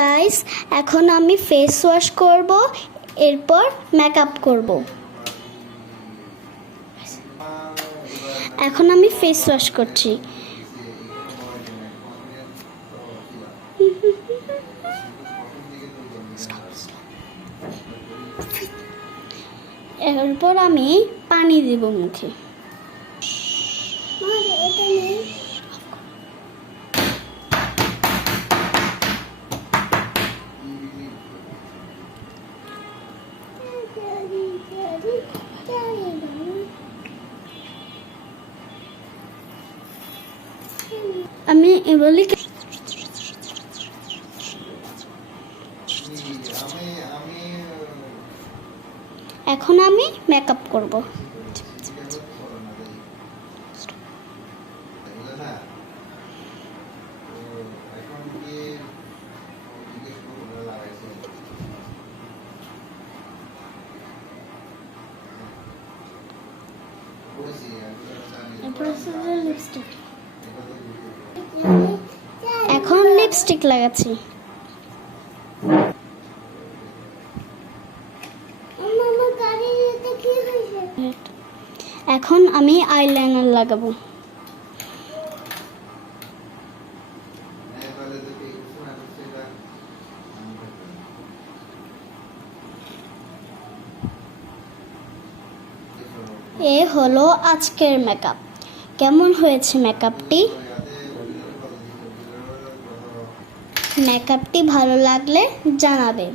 Guys, এখন আমি face wash করব, এরপর মেকআপ করব। এখন আমি ফেস ওয়াশ করছি। এরপর আমি পানি দেব মুখে। আমি বলি এখন আমি মেকআপ করব। এখন লিপস্টিক লাগাচ্ছি। এখন আমি আইলাইনার লাগাবো। এ হলো আজকের মেকআপ। কেমন হয়েছে মেকআপটি? মেকআপটি ভালো লাগলে জানাবেন।